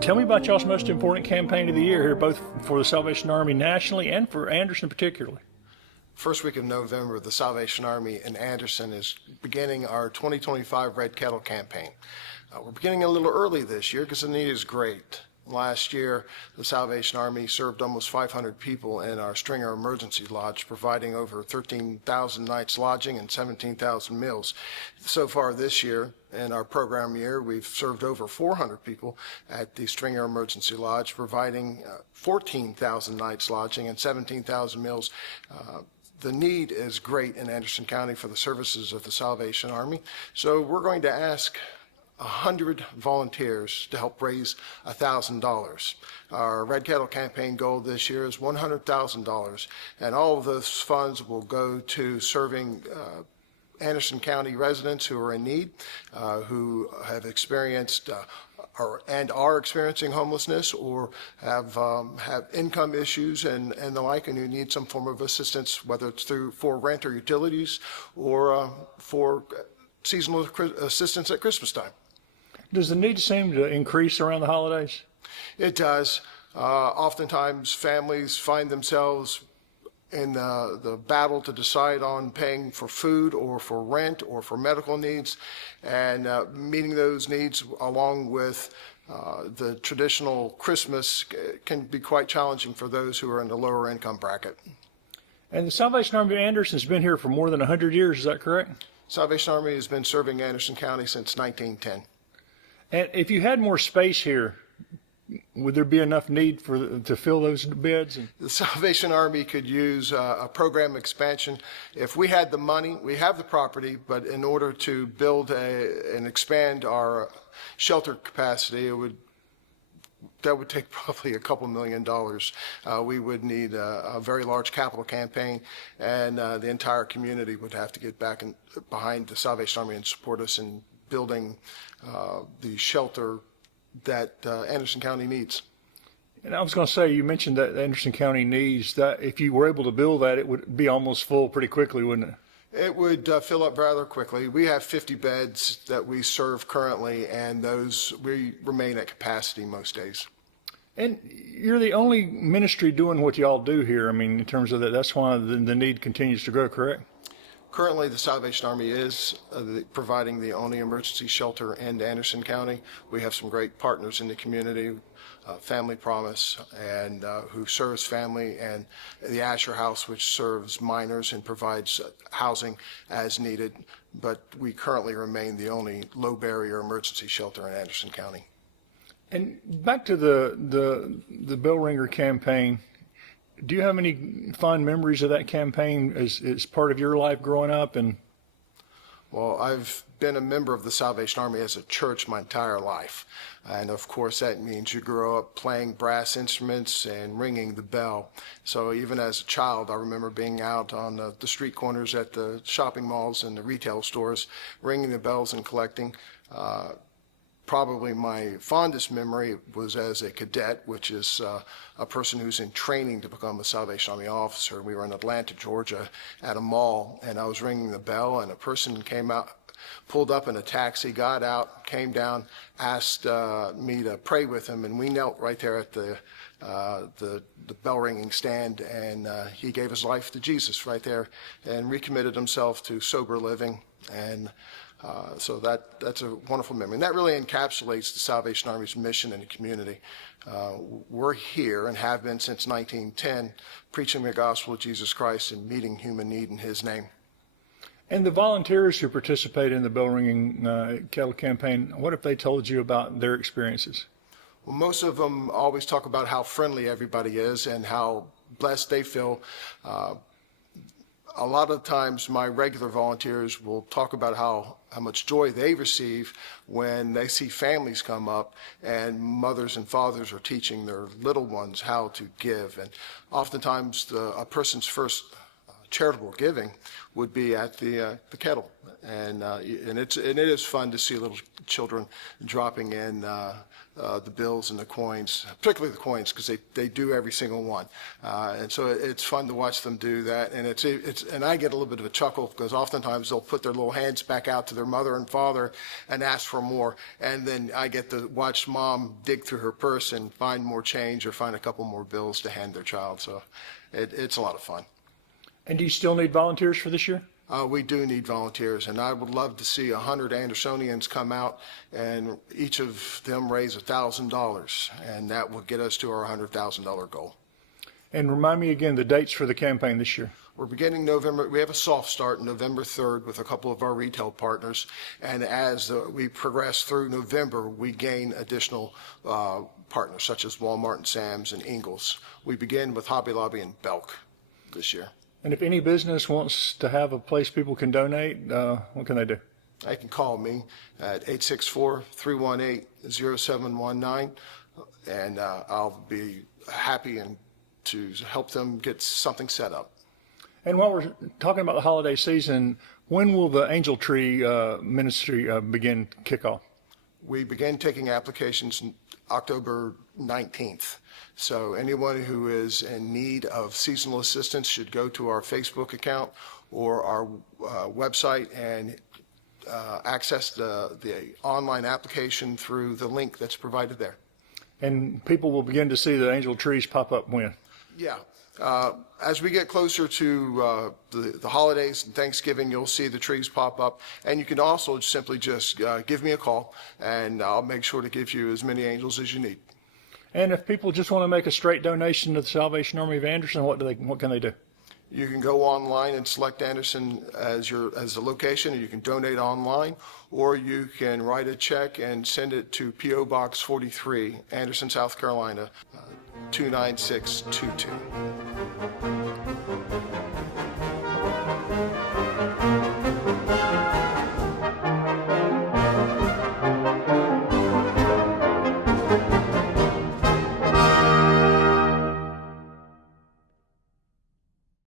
Tell me about y'all's most important campaign of the year here, both for the Salvation Army nationally and for Anderson particularly. First week of November, the Salvation Army in Anderson is beginning our 2025 Red Kettle campaign. We're beginning a little early this year because the need is great. Last year, the Salvation Army served almost 500 people in our Stringer Emergency Lodge, providing over 13,000 nights lodging and 17,000 meals. So far this year, in our program year, we've served over 400 people at the Stringer Emergency Lodge, providing 14,000 nights lodging and 17,000 meals. The need is great in Anderson County for the services of the Salvation Army. So we're going to ask 100 volunteers to help raise $1,000. Our Red Kettle campaign goal this year is $100,000, and all of those funds will go to serving Anderson County residents who are in need, who have experienced and are experiencing homelessness, or have income issues and the like, and who need some form of assistance, whether it's for rent or utilities, or for seasonal assistance at Christmas time. Does the need seem to increase around the holidays? It does. Oftentimes, families find themselves in the battle to decide on paying for food or for rent or for medical needs, and meeting those needs along with the traditional Christmas can be quite challenging for those who are in the lower income bracket. And the Salvation Army of Anderson has been here for more than 100 years, is that correct? Salvation Army has been serving Anderson County since 1910. And if you had more space here, would there be enough need to fill those beds? The Salvation Army could use a program expansion. If we had the money, we have the property, but in order to build and expand our shelter capacity, that would take probably a couple $1 million. We would need a very large capital campaign, and the entire community would have to get back behind the Salvation Army and support us in building the shelter that Anderson County needs. And I was going to say, you mentioned that Anderson County needs that. If you were able to build that, it would be almost full pretty quickly, wouldn't it? It would fill up rather quickly. We have 50 beds that we serve currently, and those we remain at capacity most days. And you're the only ministry doing what y'all do here. I mean, in terms of that, that's why the need continues to grow, correct? Currently, the Salvation Army is providing the only emergency shelter in Anderson County. We have some great partners in the community, Family Promise, and who serves family, and the Asher House, which serves minors and provides housing as needed. But we currently remain the only low-barrier emergency shelter in Anderson County. And back to the Bell Ringer campaign. Do you have any fond memories of that campaign as part of your life growing up? Well, I've been a member of the Salvation Army as a church my entire life. And of course, that means you grow up playing brass instruments and ringing the bell. So even as a child, I remember being out on the street corners at the shopping malls and the retail stores, ringing the bells and collecting. Probably my fondest memory was as a cadet, which is a person who's in training to become a Salvation Army officer. We were in Atlanta, Georgia at a mall, and I was ringing the bell, and a person came out, pulled up in a taxi, got out, came down, asked me to pray with him, and we knelt right there at the bell ringing stand, and he gave his life to Jesus right there and recommitted himself to sober living. And so that's a wonderful memory. And that really encapsulates the Salvation Army's mission in the community. We're here and have been since 1910, preaching the gospel of Jesus Christ and meeting human need in his name. And the volunteers who participate in the Bell Ringing Kettle campaign, what if they told you about their experiences? Well, most of them always talk about how friendly everybody is and how blessed they feel. A lot of times my regular volunteers will talk about how much joy they receive when they see families come up and mothers and fathers are teaching their little ones how to give. And oftentimes a person's first charitable giving would be at the kettle. And it is fun to see little children dropping in the bills and the coins, particularly the coins, because they do every single one. And so it's fun to watch them do that. And and I get a little bit of a chuckle because oftentimes they'll put their little hands back out to their mother and father and ask for more. And then I get to watch mom dig through her purse and find more change or find a couple more bills to hand their child. So it's a lot of fun. And do you still need volunteers for this year? We do need volunteers, and I would love to see 100 Andersonians come out and each of them raise $1,000, and that would get us to our $100,000 goal. And remind me again the dates for the campaign this year. We're beginning November. We have a soft start November 3rd with a couple of our retail partners, and as we progress through November, we gain additional partners such as Walmart and Sam's and Ingles. We begin with Hobby Lobby and Belk this year. And if any business wants to have a place people can donate, what can they do? They can call me at 864-318-0719, and I'll be happy to help them get something set up. And while we're talking about the holiday season, when will the Angel Tree Ministry begin kickoff? We begin taking applications October 19th. So anyone who is in need of seasonal assistance should go to our Facebook account or our website and access the online application through the link that's provided there. And people will begin to see the angel trees pop up when? Yeah. As we get closer to the holidays and Thanksgiving, you'll see the trees pop up. And you can also simply just give me a call, and I'll make sure to give you as many angels as you need. And if people just want to make a straight donation to the Salvation Army of Anderson, what can they do? You can go online and select Anderson as the location, and you can donate online, or you can write a check and send it to P.O. Box 43, Anderson, South Carolina, 29622.